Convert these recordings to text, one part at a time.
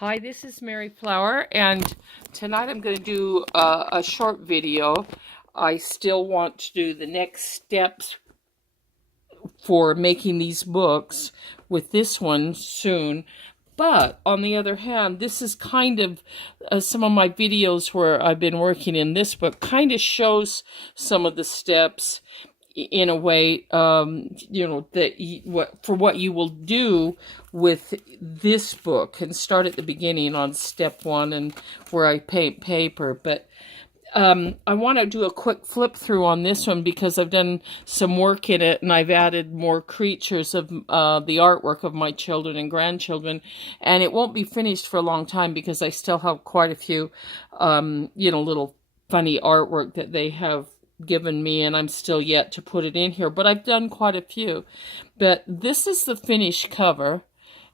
Hi, this is Mary Flower, and tonight I'm going to do a short video. I still want to do the next steps for making these books with this one soon. But on the other hand, this is kind of some of my videos where I've been working in this book kind of shows some of the steps in a way, what you will do with this book, and start at the beginning on step one and where I paint paper. But I want to do a quick flip through on this one because I've done some work in it and I've added more creatures of the artwork of my children and grandchildren, and it won't be finished for a long time because I still have quite a few, little funny artwork that they have given me, and I'm still yet to put it in here, but I've done quite a few. But this is the finished cover,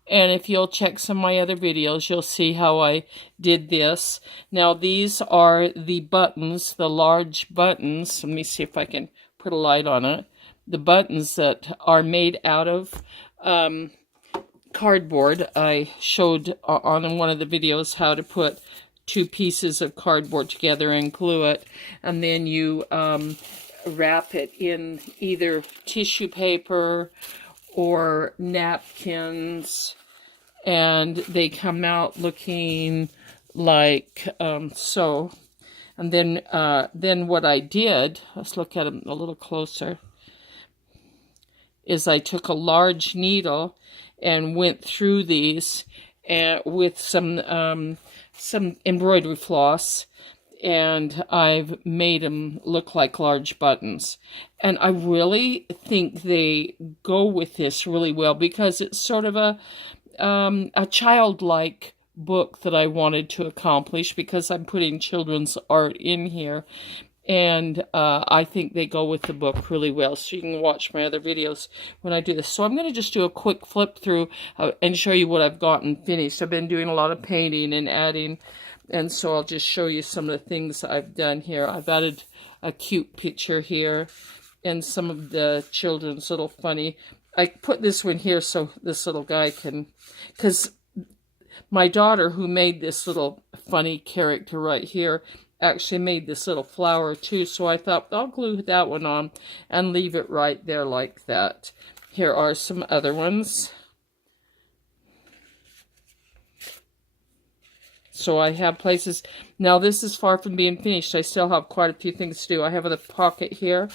and if you'll check some of my other videos, you'll see how I did this. Now these are the buttons, the large buttons. Let me see if I can put a light on it. The buttons that are made out of cardboard. I showed on one of the videos how to put two pieces of cardboard together and glue it, and then you wrap it in either tissue paper or napkins, and they come out looking like so. And then what I did, let's look at them a little closer, is I took a large needle and went through these with some embroidery floss, and I've made them look like large buttons. And I really think they go with this really well because it's sort of a childlike book that I wanted to accomplish because I'm putting children's art in here. And I think they go with the book really well. So you can watch my other videos when I do this. So I'm going to just do a quick flip through and show you what I've gotten finished. I've been doing a lot of painting and adding. And so I'll just show you some of the things I've done here. I've added a cute picture here and some of the children's little funny. I put this one here so this little guy can, because my daughter, who made this little funny character right here, actually made this little flower too, so I thought I'll glue that one on and leave it right there like that. Here are some other ones. So I have places. Now this is far from being finished. I still have quite a few things to do. I have a pocket here.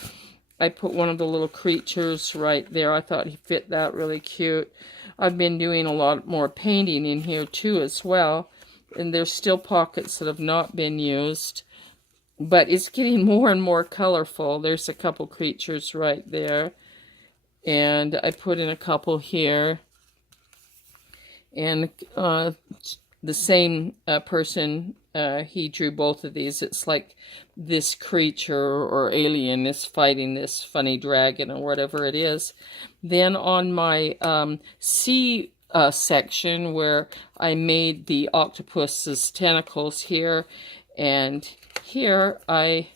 I put one of the little creatures right there. I thought he fit that really cute. I've been doing a lot more painting in here too as well. And there's still pockets that have not been used. But it's getting more and more colorful. There's a couple creatures right there. And I put in a couple here. And the same person, he drew both of these. It's like this creature or alien is fighting this funny dragon or whatever it is. Then on my sea section where I made the octopus's tentacles here, and here I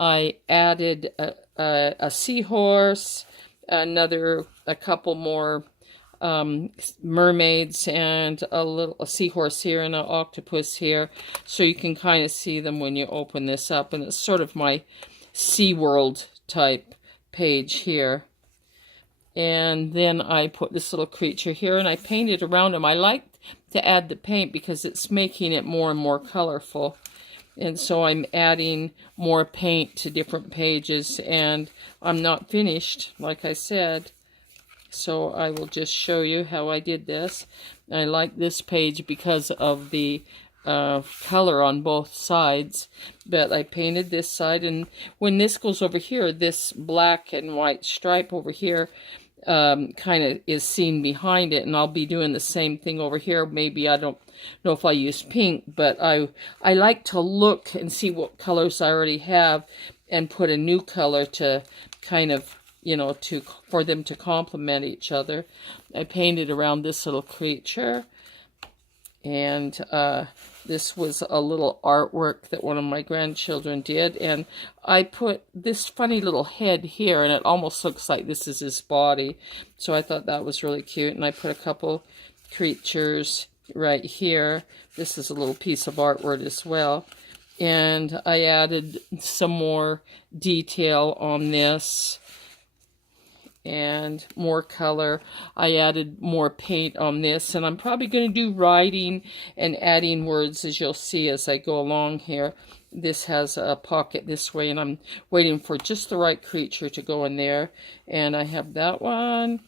added a seahorse, a couple more mermaids, and a seahorse here and an octopus here, so you can kind of see them when you open this up. And it's sort of my SeaWorld type page here. And then I put this little creature here and I painted around him. I like to add the paint because it's making it more and more colorful. And so I'm adding more paint to different pages, and I'm not finished, like I said. So I will just show you how I did this. I like this page because of the color on both sides. But I painted this side, and when this goes over here, this black and white stripe over here kind of is seen behind it. And I'll be doing the same thing over here. Maybe I don't know if I use pink, but I like to look and see what colors I already have and put a new color to kind of, for them to complement each other. I painted around this little creature, and this was a little artwork that one of my grandchildren did, and I put this funny little head here, and it almost looks like this is his body, so I thought that was really cute. And I put a couple creatures right here. This is a little piece of artwork as well. And I added some more detail on this and more color. I added more paint on this, and I'm probably going to do writing and adding words, as you'll see as I go along here. This has a pocket this way, and I'm waiting for just the right creature to go in there. And I have that one,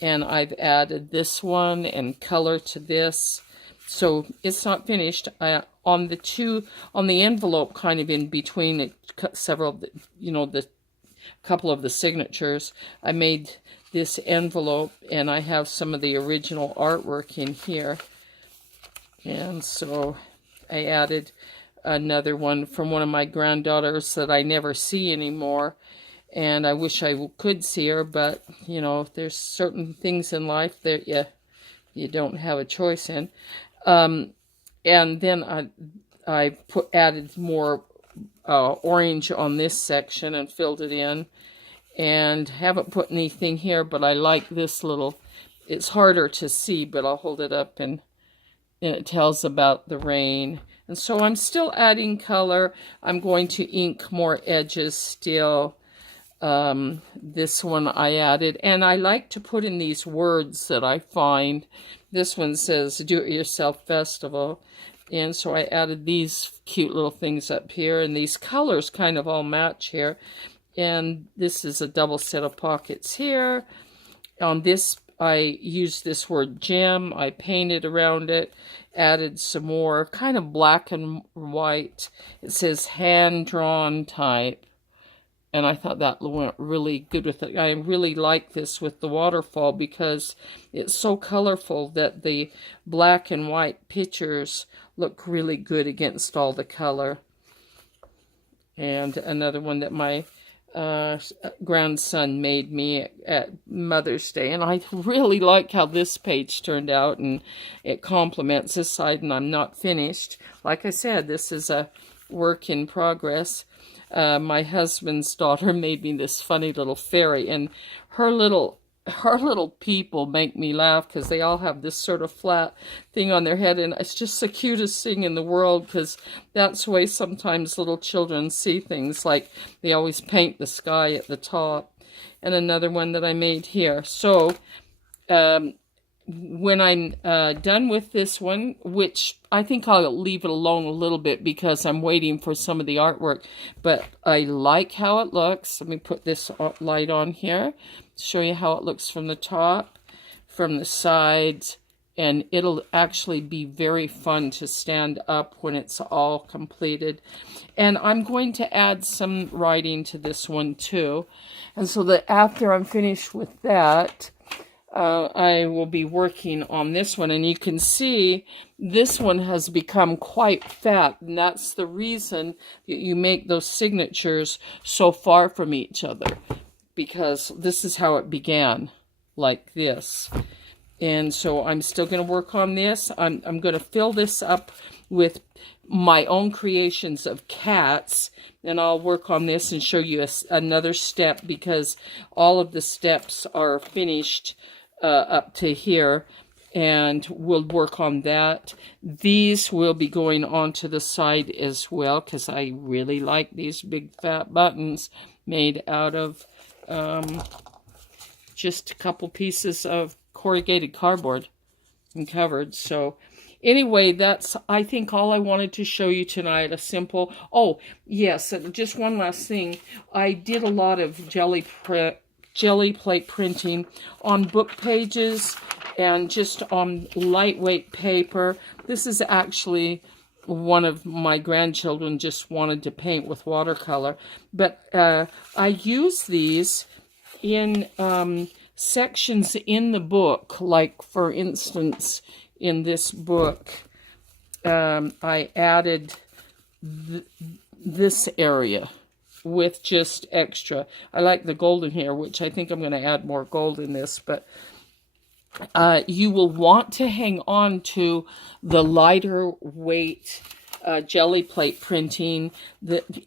and I've added this one and color to this. So it's not finished. On the envelope, kind of in between several, the couple of the signatures, I made this envelope, and I have some of the original artwork in here. And so I added another one from one of my granddaughters that I never see anymore, and I wish I could see her, but there's certain things in life that you don't have a choice in. And then I added more orange on this section and filled it in, and haven't put anything here, but I like this little, it's harder to see, but I'll hold it up, and it tells about the rain. And so I'm still adding color. I'm going to ink more edges still. This one I added, and I like to put in these words that I find. This one says Do-It-Yourself Festival, and so I added these cute little things up here, and these colors kind of all match here. And this is a double set of pockets here. On this, I used this word gem. I painted around it, added some more kind of black and white. It says hand-drawn type, and I thought that went really good with it. I really like this with the waterfall because it's so colorful that the black and white pictures look really good against all the color. And another one that my grandson made me at Mother's Day, and I really like how this page turned out, and it complements this side, and I'm not finished. Like I said, this is a work in progress. My husband's daughter made me this funny little fairy, and her little people make me laugh because they all have this sort of flat thing on their head, and it's just the cutest thing in the world because that's the way sometimes little children see things, like they always paint the sky at the top. And another one that I made here. So when I'm done with this one, which I think I'll leave it alone a little bit because I'm waiting for some of the artwork, but I like how it looks. Let me put this light on here, show you how it looks from the top, from the sides, and it'll actually be very fun to stand up when it's all completed. And I'm going to add some writing to this one too, and so that after I'm finished with that, I will be working on this one, and you can see this one has become quite fat, and that's the reason that you make those signatures so far from each other, because this is how it began, like this. And so I'm still going to work on this. I'm going to fill this up with my own creations of cats, and I'll work on this and show you another step, because all of the steps are finished up to here, and we'll work on that. These will be going on to the side as well, because I really like these big fat buttons made out of just a couple pieces of corrugated cardboard and covered. So anyway, that's, I think, all I wanted to show you tonight. A simple, oh yes, and just one last thing. I did a lot of jelly plate printing on book pages and just on lightweight paper. This is actually one of my grandchildren just wanted to paint with watercolor, but I use these in sections in the book. Like, for instance, in this book, I added this area with just extra. I like the golden here, which I think I'm going to add more gold in this, but you will want to hang on to the lighter weight jelly plate printing.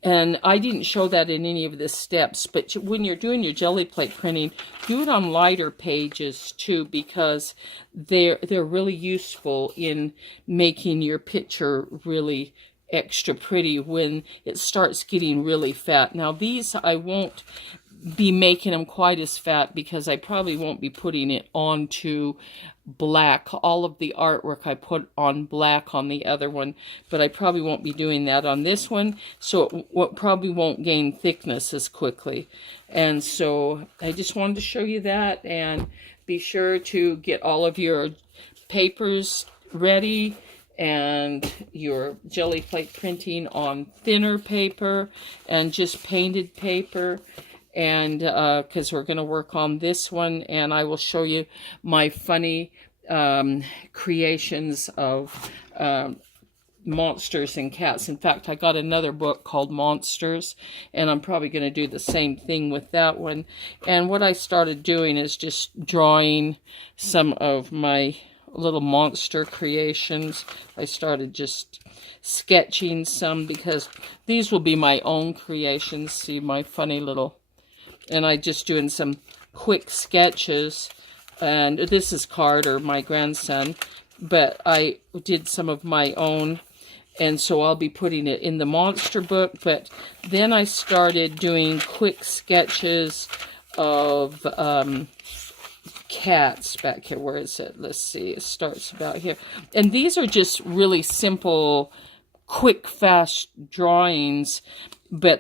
And I didn't show that in any of the steps, but when you're doing your jelly plate printing, do it on lighter pages too, because they're really useful in making your picture really extra pretty when it starts getting really fat. Now these, I won't be making them quite as fat because I probably won't be putting it onto black. All of the artwork I put on black on the other one, but I probably won't be doing that on this one, so it probably won't gain thickness as quickly. And so I just wanted to show you that, and be sure to get all of your papers ready and your jelly plate printing on thinner paper and just painted paper. And because we're going to work on this one, and I will show you my funny creations of monsters and cats. In fact, I got another book called Monsters, and I'm probably going to do the same thing with that one. And what I started doing is just drawing some of my little monster creations. I started just sketching some because these will be my own creations. See my funny little... And I just doing some quick sketches. And this is Carter, my grandson. But I did some of my own. And so I'll be putting it in the monster book. But then I started doing quick sketches of cats back here. Where is it? Let's see. It starts about here. And these are just really simple, quick, fast drawings. But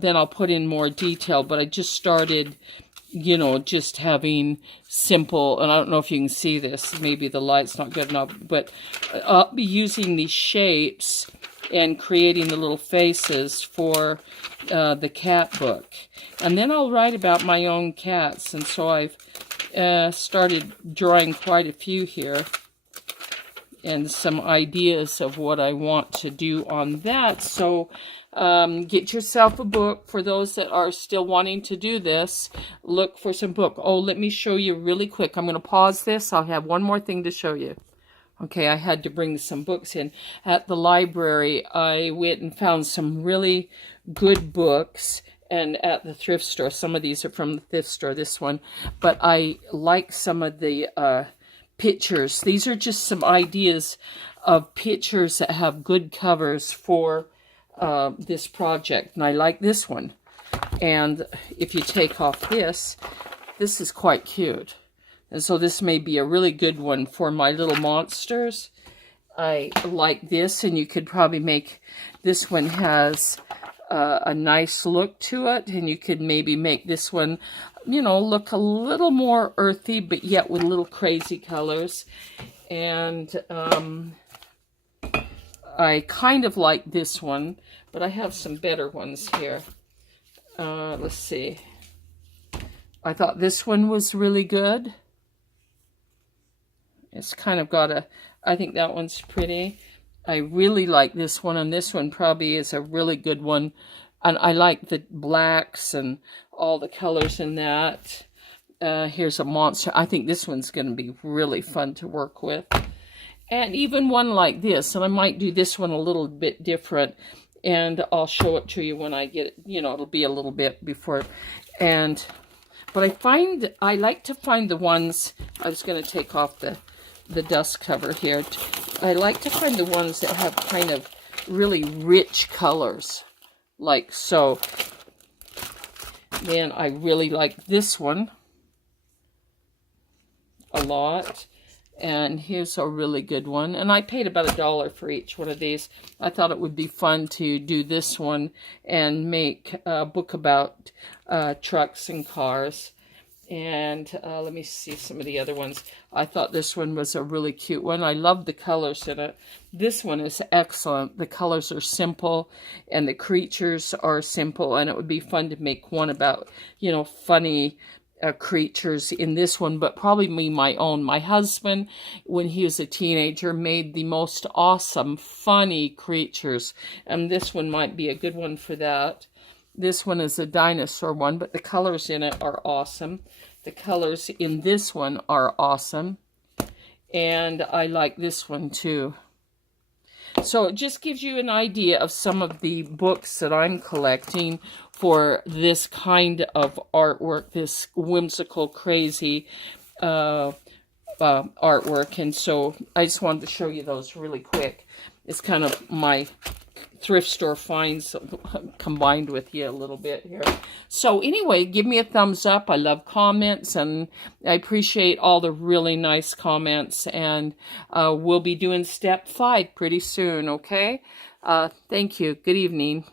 then I'll put in more detail. But I just started, you know, just having simple, and I don't know if you can see this. Maybe the light's not good enough. But I'll be using these shapes and creating the little faces for the cat book. And then I'll write about my own cats. And so I've started drawing quite a few here. And some ideas of what I want to do on that. So... get yourself a book. For those that are still wanting to do this, look for some book. Oh, let me show you really quick. I'm going to pause this. I'll have one more thing to show you. Okay, I had to bring some books in. At the library, I went and found some really good books. And at the thrift store, some of these are from the thrift store, this one. But I like some of the pictures. These are just some ideas of pictures that have good covers for this project, and I like this one. And if you take off this is quite cute, and so this may be a really good one for my little monsters. I like this, and you could probably make this one has a nice look to it, and you could maybe make this one, you know, look a little more earthy, but yet with little crazy colors. And I kind of like this one, but I have some better ones here. Let's see. I thought this one was really good. It's kind of got a... I think that one's pretty. I really like this one, and this one probably is a really good one. And I like the blacks and all the colors in that. Here's a monster. I think this one's going to be really fun to work with. And even one like this, and I might do this one a little bit different, and I'll show it to you when I get it, you know, it'll be a little bit before. But I like to find the ones, I was going to take off the dust cover here. I like to find the ones that have kind of really rich colors, like so. Then I really like this one a lot. And here's a really good one. And I paid about $1 for each one of these. I thought it would be fun to do this one and make a book about trucks and cars. And let me see some of the other ones. I thought this one was a really cute one. I love the colors in it. This one is excellent. The colors are simple and the creatures are simple. And it would be fun to make one about, you know, funny creatures in this one, but probably my own. My husband, when he was a teenager, made the most awesome, funny creatures, and this one might be a good one for that. This one is a dinosaur one, but the colors in it are awesome. The colors in this one are awesome, and I like this one too. So it just gives you an idea of some of the books that I'm collecting for this kind of artwork, this whimsical, crazy artwork. And so I just wanted to show you those really quick. It's kind of my thrift store finds combined with you a little bit here. So anyway, give me a thumbs up. I love comments, and I appreciate all the really nice comments. And we'll be doing step 5 pretty soon, okay? Thank you. Good evening.